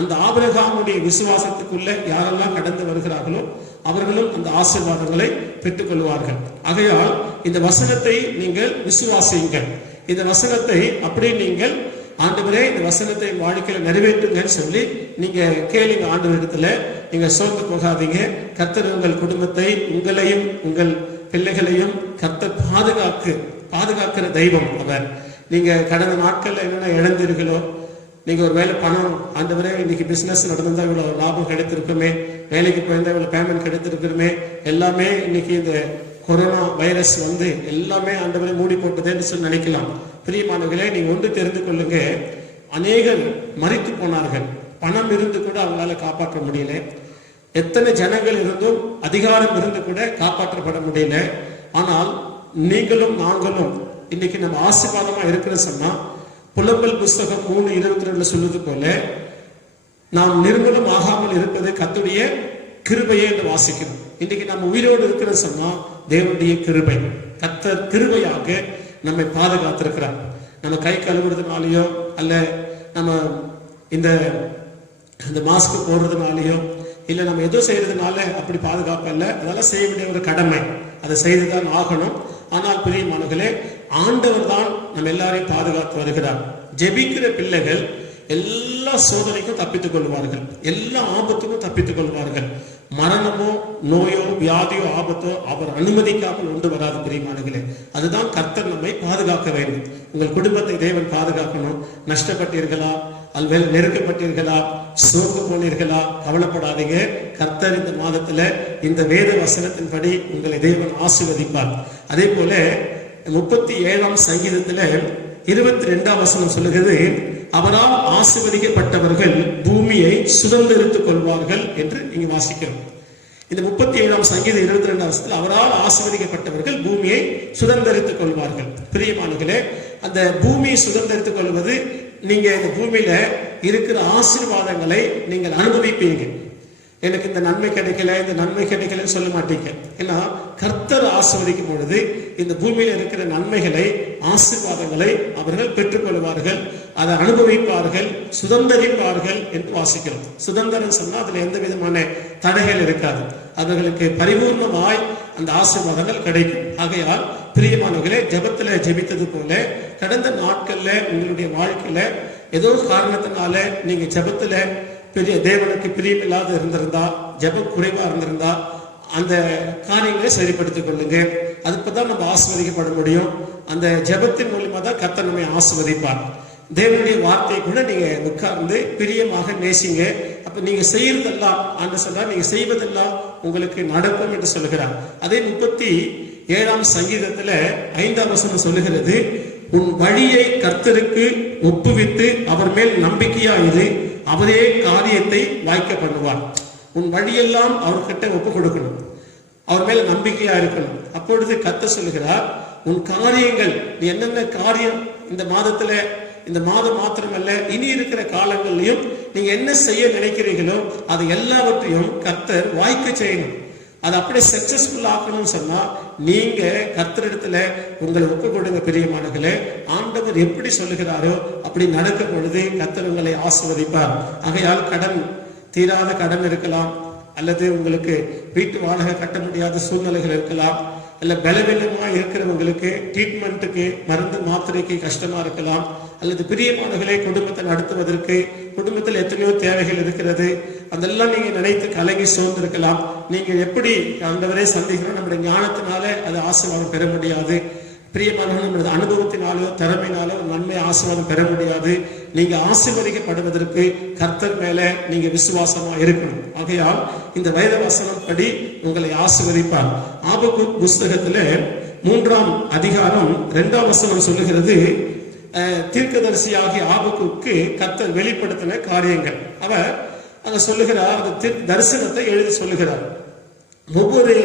அந்த ஆபிரகாமுடைய விசுவாசத்துக்குள்ள யாரெல்லாம் கடந்து வருகிறார்களோ அவர்களும் அந்த ஆசீர்வாதங்களை பெற்றுக் கொள்வார்கள். ஆகையால் இந்த வசனத்தை நீங்கள் விசுவாசியுங்கள். இந்த வசனத்தை அப்படியே நீங்கள், ஆண்டவரே இந்த வசனத்தை வாழ்க்கையில நிறைவேற்றுங்கன்னு சொல்லி நீங்க கேளுங்க. ஆண்டவரிடத்துல நீங்க சோர்ந்து போகாதீங்க. கர்த்தர் உங்கள் குடும்பத்தை, உங்களையும் உங்கள் பிள்ளைகளையும் கர்த்தர் பாதுகாக்கிற தெய்வம் அவர். நீங்க கடந்த நாட்கள்ல என்னென்ன இழந்தீர்களோ, நீங்க ஒரு வேலை பணம், ஆண்டவரே இன்னைக்கு பிசினஸ் நடந்திருந்தா இவ்வளவு லாபம் கிடைத்திருக்குமே, வேலைக்கு போயிருந்தா இவ்வளவு பேமெண்ட் கிடைத்திருக்குமே, எல்லாமே இன்னைக்கு இந்த கொரோனா வைரஸ் எல்லாமே ஆண்டவரே மூடி போட்டதேன்னு சொல்லி நினைக்கலாம். பிரியமானவர்களே, நீங்க ஒன்று தெரிந்து கொள்ளுங்க, அநேகர் மரித்து போனார்கள். பணம் இருந்து கூட அவங்களால காப்பாற்ற முடியல. எத்தனை ஜனங்கள் இருந்தும், அதிகாரம் இருந்து கூட காப்பாற்றப்பட முடியல. ஆனால் நீங்களும் நாங்களும் இன்னைக்கு நம்ம ஆசீர்வாதமா இருக்கிற சொன்னா, புலம்பல் புஸ்தகம் 3:22 சொல்லுது போல, நாம் நிர்மூலம் ஆகாமல் இருப்பது கர்த்தருடைய கிருபையே என்று வாசிக்கிறோம். இன்றைக்கு நம்ம உயிரோடு இருக்கிற சொன்னா தேவனுடைய கிருபை. கர்த்தர் கிருபையாக நம்மை பாதுகாத்திருக்கிறார். நம்ம கை கழுவுறதுனாலயோ அல்ல நம்ம இந்த மாஸ்க் போடுறதுனாலயோ இல்லை நம்ம எதோ செய்யறதுனால அப்படி பாதுகாப்பு இல்லை. அதெல்லாம் செய்ய வேண்டிய ஒரு கடமை, அதை செய்துதான் ஆகணும். ஆனால் பிரியமானவர்களே, ஆண்டவர் தான் நம்ம எல்லாரையும் பாதுகாத்து வருகிறார். ஜெபிக்கிற பிள்ளைகள் எல்லா சோதனைக்கும் தப்பித்துக் கொள்வார்கள், எல்லா ஆபத்துக்கும் தப்பித்துக் கொள்வார்கள். மரணமோ நோயோ வியாதியோ ஆபத்தோ அவர் அனுமதிக்காமல் ஒன்று வராது. பிரியமானவர்களே, அதுதான் கர்த்தர் நம்மை பாதுகாக்க வேண்டும். உங்கள் குடும்பத்தை தேவன் பாதுகாக்கணும். நஷ்டப்பட்டீர்களா அல்லது நெருக்கப்பட்டீர்களா, சோர்ந்து போனீர்களா, கவலைப்படாதீங்க. கர்த்தர் இந்த மாதத்துல இந்த வேத வசனத்தின்படி உங்களை தேவன் ஆசீர்வதிப்பார். அதே போல 37ஆம் சங்கீதத்துல 22ஆம் வசனம் சொல்லுகிறது, அவரால் ஆசீர்வதிக்கப்பட்டவர்கள் பூமியை சுதந்திரித்துக் கொள்வார்கள் என்று இங்கு வாசிக்கிறோம். இந்த 37ஆம் சங்கீதம் 22ஆம் வசனத்தில் அவரால் ஆசீர்வதிக்கப்பட்டவர்கள் பூமியை சுதந்திரித்துக் கொள்வார்கள். பிரியமானவர்களே, அந்த பூமியை சுதந்திரித்துக் கொள்வது, நீங்க இந்த பூமியில இருக்கிற ஆசீர்வாதங்களை நீங்கள் அனுபவிப்பீங்க. எனக்கு இந்த நன்மை கிடைக்கல, இந்த நன்மை கிடைக்கலன்னு சொல்ல மாட்டீங்க. ஏன்னா கர்த்தர் ஆசீர்வதிக்கும் பொழுது இந்த பூமியில இருக்கிற நன்மைகளை, ஆசீர்வாதங்களை அவர்கள் பெற்றுக்கொள்வார்கள், அதை அனுபவிப்பார்கள், சுதந்திரிப்பார்கள் என்று வாசிக்கிறோம். சுதந்திரம் சொன்னா அதுல எந்த விதமான தடைகள் இருக்காது. அவர்களுக்கு பரிபூர்ணமாய் அந்த ஆசீர்வாதங்கள் கிடைக்கும். ஆகையால் பிரியமானவர்களே, ஜெபத்துல ஜெபித்தது போல கடந்த நாட்கள்ல உங்களுடைய வாழ்க்கையில ஏதோ காரணத்தினால நீங்க ஜெபத்துல பெரிய தேவனுக்கு பிரியமில்லாத இருந்திருந்தா, ஜெபம் குறைவா இருந்திருந்தா, அந்த காரியங்களை சரிப்படுத்திக் கொள்ளுங்க. அதுக்குதான் நம்ம ஆசீர்வதிக்கப்பட முடியும். அந்த ஜெபத்தின் மூலமா தான் கர்த்தர் நம்மை ஆசீர்வதிப்பார். தேவனுடைய வார்த்தையை கூட நீங்க உட்கார்ந்து பிரியமாக நேசிங்க. அப்ப நீங்க செய்யறதெல்லாம் ஆண்டவர் சொல்றார், நீங்க செய்வதெல்லாம் உங்களுக்கு நடக்கும் என்று சொல்லுகிறார். அதே 37ஆம் சங்கீதத்துல 5ஆம் வசனம் சொல்லுகிறது, உன் வழியை கர்த்தருக்கு ஒப்புவித்து அவர் மேல் நம்பிக்கையா இரு, அவரே காரியத்தை வாய்க்க பண்ணுவார். உன் வழியெல்லாம் அவர்கிட்ட ஒப்பு கொடுக்கணும், அவர் மேல நம்பிக்கையா இருக்கணும். அப்பொழுது கர்த்தர் சொல்லுகிறார், உன் காரியங்கள், நீ என்னென்ன காரியம் இந்த மாதத்துல, இந்த மாதம் மாத்திரமல்ல இனி இருக்கிற காலங்களிலும் நீங்க என்ன செய்ய நினைக்கிறீர்களோ அது எல்லாவற்றையும் கர்த்தர் வாய்க்க செய்யணும். அது அப்படியே சக்சஸ்ஃபுல் ஆக்கணும்னு சொன்னா நீங்க கர்த்தரிடத்துல உங்களை ஒப்பு கொடுங்க. பிரியமானவர்களே, ஆண்டவர் எப்படி சொல்லுகிறாரோ அப்படி நடக்கும் பொழுது கர்த்தர் உங்களை ஆசீர்வதிப்பார். ஆகையால் கடன், தீராத கடன் இருக்கலாம், அல்லது உங்களுக்கு வீட்டு வாடகை கட்ட முடியாத சூழ்நிலைகள் இருக்கலாம், இல்ல பலவீனமா இருக்கிறவங்களுக்கு ட்ரீட்மெண்ட்டுக்கு, மருந்து மாத்திரைக்கு கஷ்டமா இருக்கலாம், அல்லது பிரியமானவர்களை குடும்பத்தை நடத்துவதற்கு குடும்பத்தில் எத்தனையோ தேவைகள் இருக்கிறது, அதெல்லாம் நீங்க நினைத்து கலங்கி சோர்ந்திருக்கலாம். நீங்க எப்படி ஆண்டவரே சந்திக்கிறோம், நம்முடைய ஞானத்தினால அது ஆசீர்வாதம் பெற முடியாது. பிரியமானவர்கள், நம்முடைய அனுபவத்தினாலோ திறமையினாலோ நன்மை ஆசீர்வாதம் பெற முடியாது. நீங்க ஆசீர்வதிக்கப்படுவதற்கு கர்த்தர் மேல நீங்க விசுவாசமா இருக்கணும். ஆகையால் இந்த வேத வசனம் படி உங்களை ஆசீர்வதிப்பார். ஆபகுக் புஸ்தகத்துல 3ஆம் அதிகாரம் 2ஆம் வசனம் சொல்லுகிறது, தீர்க்கதரிசியாகிய ஆபகுக்கு கர்த்தர் வெளிப்படுத்தின காரியங்கள். அவர் அங்க சொல்லுகிறார், அந்த தரிசனத்தை எழுதி சொல்லுகிறார். ஒவ்வொரு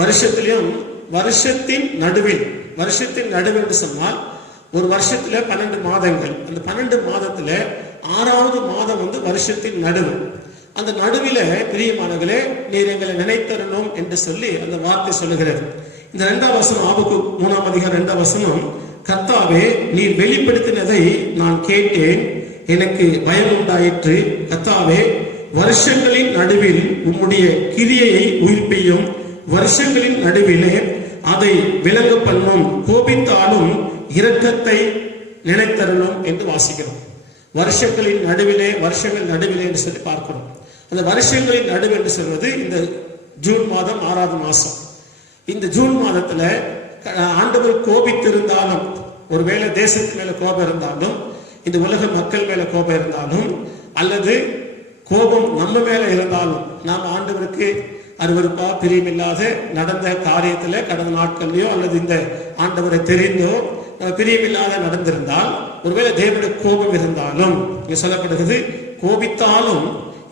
வருஷத்திலும் வருஷத்தின் நடுவில் என்று சொன்னால் ஒரு வருஷத்துல 12 மாதங்கள், அந்த 12 மாதத்துல 6வது மாதம் வருஷத்தின் நடுவு. அந்த நடுவில பிரியமானவர்களே, நீர் எங்களை நினைத்தரணும் என்று சொல்லி அந்த வார்த்தை சொல்லுகிறது. இந்த 2ஆம் வசனம், ஆபகுக் 3ஆம் அதிகாரம் 2ஆம் வசனம், கர்த்தாவே நீர் வெளிப்படுத்தினதை நான் கேட்டேன், எனக்கு பயம் உண்டாயிற்று. கர்த்தாவே வருஷங்களின் நடுவில் உம்முடைய கிரியையை உயிர்ப்பையும், வருஷங்களின் நடுவிலே அதை விளங்க பண்ணும், கோபித்தாலும் இரக்கத்தை நினைத்தரணும் என்று வாசிக்கிறோம். வருஷங்களின் நடுவிலே என்று சொல்லி பார்க்கிறோம். அந்த வருஷங்களின் நடுவு என்று சொல்வது இந்த ஜூன் மாதம் 6வது மாசம். இந்த ஜூன் மாதத்துல ஆண்டவர் கோபித்திருந்தாலும், ஒருவேளை தேசத்து மேல கோபம் இருந்தாலும், இந்த உலக மக்கள் மேல கோபம் இருந்தாலும், அல்லது கோபம் நம்ம மேல இருந்தாலும், நாம் ஆண்டவருக்கு அருவருப்பா பிரியமில்லாத நடந்த காரியத்துல கடந்த நாட்கள்லயோ அல்லது இந்த ஆண்டவரை தெரிந்தோ பிரியமில்லாத நடந்திருந்தால், ஒருவேளை தேவனுடைய கோபம் இருந்தாலும், இங்க சொல்லப்படுகிறது கோபித்தாலும்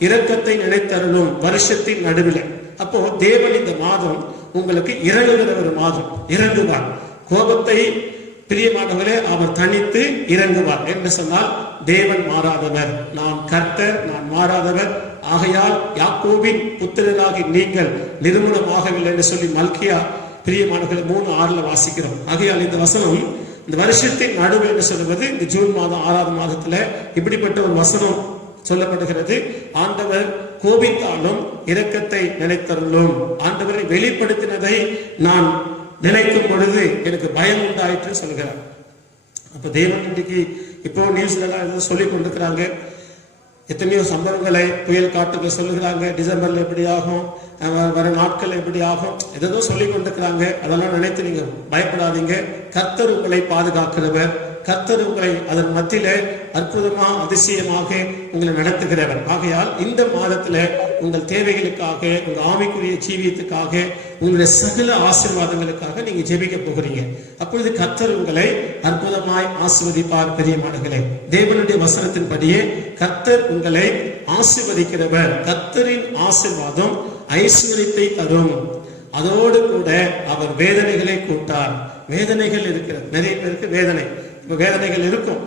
இரக்கத்தை நினைத்தரணும் வருஷத்தின் நடுவில். அப்போ தேவன் இந்த மாதம் உங்களுக்கு இறங்குகிற ஒரு மாதம், இறங்குவார். கோபத்தை பிரியமானவர்களே, அவர் தனித்து இறங்குவார் என்று சொன்னால் தேவன் மாறாதவர், நான் கர்த்தர், நான் மாறாதவர், ஆகையால் யாக்கோபின் புத்திரராகி நீங்கள் நிர்மூலமாகவில்லை என்று சொல்லி மல்கியா பிரியமானவர்களே 3:6 வாசிக்கிறோம். ஆகையால் இந்த வசனம் இந்த வருஷத்தின் நடுவு என்று சொல்லுவது இந்த ஜூன் மாதம் 6வது மாதத்துல இப்படிப்பட்ட ஒரு வசனம் சொல்லப்படுகிறது. ஆண்டவர் கோபித்தாலும் இரக்கத்தை நினைத்தருளும். ஆண்டவரை வெளிப்படுத்தினதை நான் நினைக்கும் பொழுது எனக்கு பயம் உண்டாயிற்று சொல்கிறார். அப்ப தேவன் இன்றைக்கு இப்போ நியூஸ்ல எல்லாம் சொல்லி கொண்டிருக்கிறாங்க, எத்தனையோ சம்பவங்களை புயல் காற்றுகள் சொல்லுகிறாங்க, டிசம்பர்ல எப்படி ஆகும், வர நாட்கள் எப்படி ஆகும், எதோ சொல்லி கொண்டிருக்கிறாங்க. அதெல்லாம் நினைத்து நீங்க பயப்படாதீங்க. கர்த்தர் உங்களை பாதுகாக்கிறவர், கர்த்தர் உங்களை அதன் மத்தியில அற்புதமா அதிசயமாக உங்களை நடத்துகிறவர். ஆகையால் இந்த மாதத்துல உங்கள் தேவைகளுக்காக, உங்க ஆவிக்குரிய ஜீவியத்துக்காக, உங்களுடைய சகல ஆசீர்வாதங்களுக்காக நீங்க ஜெபிக்க போகிறீங்க. அப்பொழுது கர்த்தர் உங்களை அற்புதமாய் ஆசீர்வதிப்பார். பிரியமானவர்களே, தேவனுடைய வசனத்தின்படியே கர்த்தர் உங்களை ஆசீர்வதிக்கிறவர். கர்த்தரின் ஆசீர்வாதம் ஐஸ்வரியத்தை தரும், அதோடு கூட அவர் வேதனைகளை கூட்டார். வேதனைகள் இருக்கிறது, நிறைய பேருக்கு வேதனை, வேதனைகள் இருக்கும்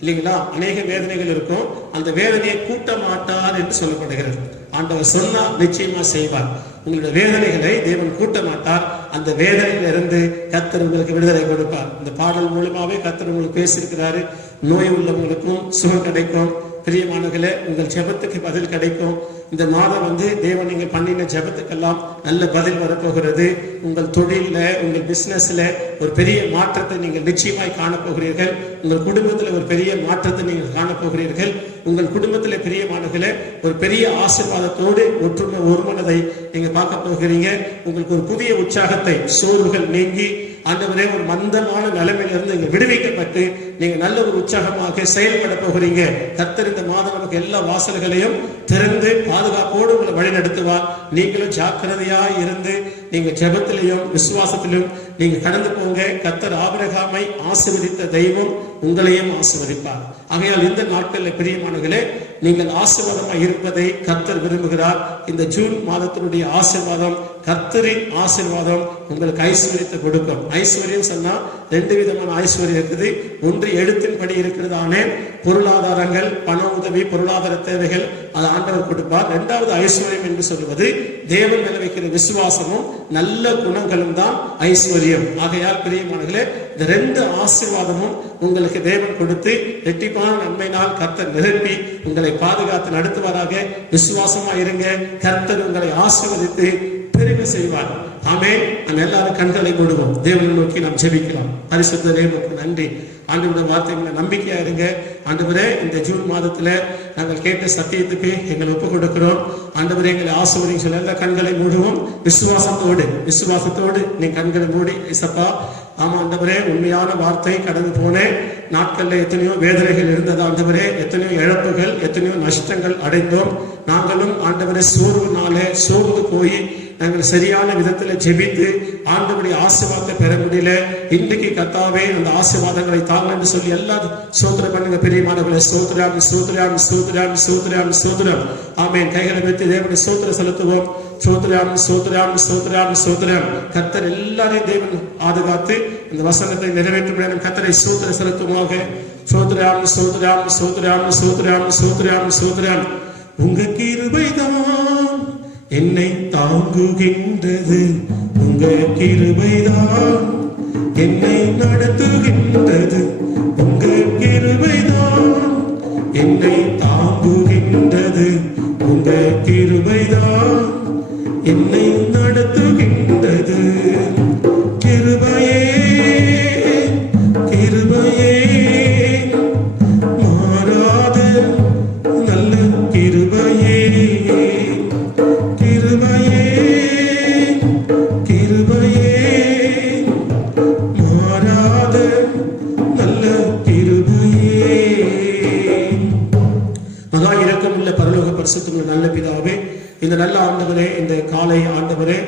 இல்லைங்களா? அநேக வேதனைகள் இருக்கும். அந்த வேதனையை கூட்ட மாட்டார் என்று சொல்லப்படுகிறது. ஆண்டவர் சொன்னா நிச்சயமா செய்வார். உங்களுடைய வேதனைகளை தேவன் கூட்ட மாட்டார். அந்த வேதனையிலிருந்து கர்த்தர் உங்களுக்கு விடுதலை கொடுப்பார். இந்த பாடல் மூலமாவே கர்த்தர் உங்களுக்கு பேசியிருக்கிறாரு. நோய் உள்ளவங்களுக்கும் சுகம் கிடைக்கும். பிரியமானவர்களே, உங்கள் ஜெபத்துக்கு பதில் கிடைக்கும். இந்த மாதம் தேவன் நீங்கள் பண்ணின ஜெபத்துக்கெல்லாம் நல்ல பதில் வரப்போகிறது. உங்கள் தொழில, உங்கள் பிசினஸ்ல ஒரு பெரிய மாற்றத்தை நீங்கள் நிச்சயமாய் காணப்போகிறீர்கள். உங்கள் குடும்பத்தில் ஒரு பெரிய மாற்றத்தை நீங்கள் காணப்போகிறீர்கள். உங்கள் குடும்பத்தில் பிரியமானவர்களே ஒரு பெரிய ஆசீர்வாதத்தோடு ஒற்றுமை ஒருமனதை நீங்க பார்க்க போகிறீங்க. உங்களுக்கு ஒரு புதிய உற்சாகத்தை, சோர்வுகள் நீங்கி ஆண்டவரே ஒரு மந்தமான நிலைமையிலிருந்து நீங்க விடுவிக்கப்பட்டு நீங்க நல்ல ஒரு உற்சாகமாக செயல்பட போகிறீங்க. கர்த்தர் இந்த மாதம் நமக்கு எல்லா வாசல்களையும் திறந்து பாதுகாப்போடு உங்களை வழி நடத்துவார். நீங்களும் ஜாக்கிரதையா இருந்து நீங்க ஜெபத்திலையும் விசுவாசத்திலும் நீங்க கடந்து போங்க. கர்த்தர் ஆபிரகாமை ஆசீர்வதித்த தெய்வம் உங்களையும் ஆசீர்வதிப்பார். ஆகையால் இந்த நாட்களில் பிரியமானவர்களே, நீங்கள் ஆசீர்வாதமாக இருப்பதை கர்த்தர் விரும்புகிறார். இந்த ஜூன் மாதத்தினுடைய ஆசீர்வாதம், கர்த்தரின் ஆசீர்வாதம் உங்களுக்கு ஐஸ்வர்யத்தை கொடுக்கும். ஐஸ்வர்யம் சொன்னா 2 விதமான ஐஸ்வர்யம் இருக்குது. ஒன்று எழுத்தின்படி இருக்கிறதான பொருளாதாரங்கள், பண உதவி, பொருளாதார தேவைகள், அது ஆண்டவர் கொடுப்பார். 2வது ஐஸ்வர்யம் என்று சொல்லுவது தேவன் மேல வைக்கிற விசுவாசமும் நல்ல குணங்களும் தான் ஐஸ்வர்யம். ஆகையால் பிரியமானவர்களே, இந்த 2 ஆசீர்வாதமும் உங்களுக்கு தேவன் கொடுத்து இரட்டிப்பான நன்மையினால் கர்த்தர் நிரப்பி உங்களை பாதுகாத்து நடத்துவாராக. விசுவாசமா இருங்க. கர்த்தர் உங்களை ஆசீர்வதித்து பெருமை செய்வார். ஆமென். நாம் எல்லாரும் கண்களை மூடுவோம். தேவனை நோக்கி நாம் ஜெபிக்கலாம். பரிசுத்த தேவனுக்கு நன்றி. ஆண்டவருடைய வார்த்தைகளை நம்பிக்கையா இருங்க. ஆண்டவரே, இந்த ஜூன் மாதத்துல நாங்கள் கேட்ட சத்தியத்துக்கு எங்களை ஒப்பு கொடுக்கிறோம். ஆண்டவரே, எங்களை ஆசீர்வதிங்க சொல்ல எல்லா கண்களை மூடுவோம். விசுவாசத்தோடு நீ கண்களை மூடி, இசப்பா, ஆமா ஆண்டவரே, உண்மையான வார்த்தை கடந்து போனேன் நாட்கள்ல எத்தனையோ வேதனைகள் இருந்தது ஆண்டவரே, எத்தனையோ இழப்புகள், எத்தனையோ நஷ்டங்கள் அடைந்தோம். நாங்களும் ஆண்டவரே சோர்ந்து போய் நாங்கள் சரியான விதத்துல ஜெபித்து ஆண்டவருடைய ஆசீர்வாதத்தை பெற முடியல. இன்றைக்கு கர்த்தாவே அந்த ஆசீர்வாதங்களை தாங்க என்று சொல்லி எல்லாரும் ஸ்தோத்திரம் பண்ணுங்க. பிரியமானவர்களே, ஸ்தோத்திரம் ஸ்தோத்திரம் ஸ்தோத்திரம் ஸ்தோத்திரம் ஸ்தோத்திரம். ஆமென். கைகளை வைத்து தேவனுடைய ஸ்தோத்திரம் செலுத்துவோம். ஸ்தோத்திரம் ஸ்தோத்திரம் ஸ்தோத்திரம் ஸ்தோத்திரம். கர்த்தர் எல்லாரையும் தேவன் பாதுகாத்து இந்த வசனத்தை நிறைவேற்றும் கர்த்தரை ஸ்தோத்திரம் செலுத்துவோமாக. ஸ்தோத்திரம் ஸ்தோத்திரம் ஸ்தோத்திரம் ஸ்தோத்திரம் ஸ்தோத்திரம் ஸ்தோத்திரம். உங்க கிருபைதான் என்னை தாங்குகின்றது, உங்க கிருபைதான் என்னை நடத்துகின்றது, உங்க கிருபைதான் என்னை தாங்குகின்றது, உங்க கிருபைதான் என்னை நடத்துகின்றது. கிருபையே கிருபையே மாறாத நல்ல கிருபையே, கிருபையே கிருபையே மாறாத நல்ல கிருபையே. மகா இரக்கமுள்ள பரலோக பரிசுத்தமுள்ள நல்ல பிதாவே, இந்த நல்ல ஆண்டவரே, இந்த காலை ஆண்டவரே,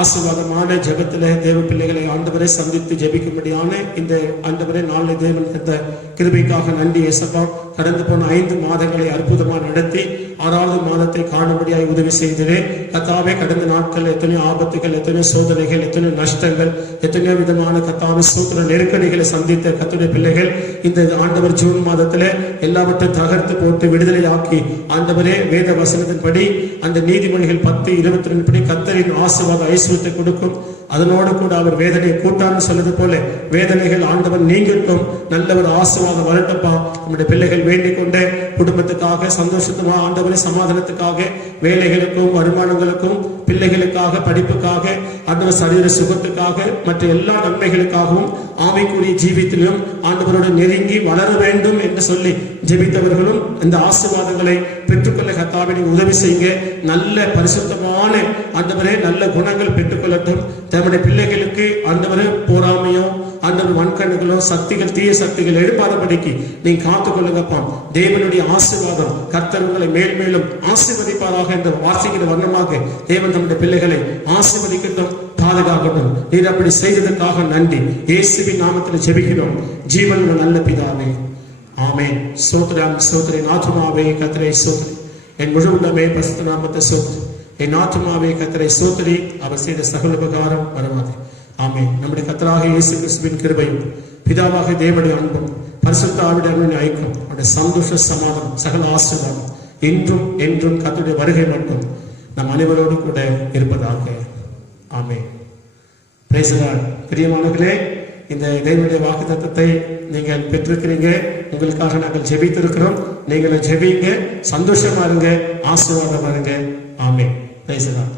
ஆசீர்வாதமான ஜெபத்திலே தேவ பிள்ளைகளை ஆண்டவரை சந்தித்து ஜெபிக்கும்படியான இந்த ஆண்டவரே நாளை தேவன் தந்த கிருபைக்காக நன்றி ஏசப்பா. கடந்து போன 5 மாதங்களை அற்புதமாக நடத்தி 6வது மாதத்தை காணும்படியாய் உதவி செய்தீரே கர்த்தாவே. கடந்த நாட்கள் எத்தனையோ ஆபத்துகள், எத்தனையோ சோதனைகள், எத்தனையோ நஷ்டங்கள், எத்தனையோ விதமான கர்த்தாவே சூத்திர நெருக்கடிகளை சந்தித்த கர்த்தருடைய பிள்ளைகள் இந்த ஆண்டவர் ஜூன் மாதத்துல எல்லாவற்றையும் தகர்த்து போட்டு விடுதலையாக்கி ஆண்டவரே வேத வசனத்தின்படி அந்த நீதிமொழிகள் 10:22 படி கர்த்தரின் ஆசீர்வாத ஐஸ்வரியத்தை கொடுக்கும், அதனோடு கூட அவர் வேதனையை கூட்டான்னு சொல்லுது போல வேதனைகள் ஆண்டவர் நீங்கட்டும், நல்ல ஒரு ஆசீர்வாதம் வரட்டப்பா. நம்முடைய பிள்ளைகள் வேண்டிக் கொண்ட குடும்பத்துக்காக, சந்தோஷத்துக்காக, ஆண்டவரை சமாதானத்துக்காக, வேலைகளுக்கும் வருமானங்களுக்கும், பிள்ளைகளுக்காக, படிப்புக்காக, ஆண்டவர் சரீர சுகத்துக்காக, மற்ற எல்லா நன்மைகளுக்காகவும் ஆவிக்குரிய ஜீவித்திலும் ஆண்டவரோடு நெருங்கி வளர வேண்டும் என்று சொல்லி ஜெபித்தவர்களும் இந்த ஆசீர்வாதங்களை பெற்றுக்கொள்ள கர்த்தாவே நீங்க உதவி செய்யுங்க. நல்ல பரிசுத்தமான ஆண்டவரே நல்ல குணங்கள் பெற்றுக்கொள்ளட்டும். தம்முடைய பிள்ளைகளுக்கு ஆண்டவரே பொறாமையோ ஆண்டவர் வன்கண்ணுகளோ சக்திகள், தீய சக்திகள் எழுப்பாதபடிக்கு நீங்க காத்துக்கொள்ளுங்கப்பா. தேவனுடைய ஆசீர்வாதம் கர்த்தர் உங்களை மேலும் ஆசீர்வதிப்பாராக என்ற வார்த்தைக்கிற வண்ணமாக தேவன் நம்முடைய பிள்ளைகளை ஆசீர்வதிக்கட்டும், பாதுகாக்கட்டும். நீர் அப்படி செய்ததற்காக நன்றி. இயேசுவின் நாமத்தில் ஜெபிக்கிறோம் ஜீவனுள்ள நல்ல பிதாவே, ஆமென். ஸ்தோத்திரம் ஸ்தோத்திரம். ஆத்துமாவே கர்த்தரை ஸ்தோத்திரி, என் முழு உள்ளமே பரிசுத்த நாமத்தை ஸ்தோத்திரி. என் ஆத்துமாவே கர்த்தரை ஸ்தோத்திரி, அவர் செய்த சகல உபகாரம் மறவாதே. ஆமென். நம்முடைய கர்த்தராக இயேசு கிறிஸ்துவின் கிருபையும் பிதாவாக தேவனுடைய அன்பும் பரிசுத்த ஆவியானவரின் ஐக்கியம், அவருடைய சந்தோஷ சமாதானம், சகல ஆசீர்வாதம் இன்றும் என்றும் கர்த்தருடைய வருகை மட்டும் நம் அனைவரோடு கூட இருப்பதாக. ஆமென். Praise the Lord. பிரியமானவர்களே, இந்த தேவனுடைய வாக்குத்தத்தத்தை நீங்கள் பெற்றிருக்கிறீங்க. உங்களுக்காக நாங்கள் ஜெபித்திருக்கிறோம். நீங்கள் ஜெபிங்க, சந்தோஷமா இருங்க, ஆசீர்வாதமா இருங்க. ஆமென். Praise the Lord.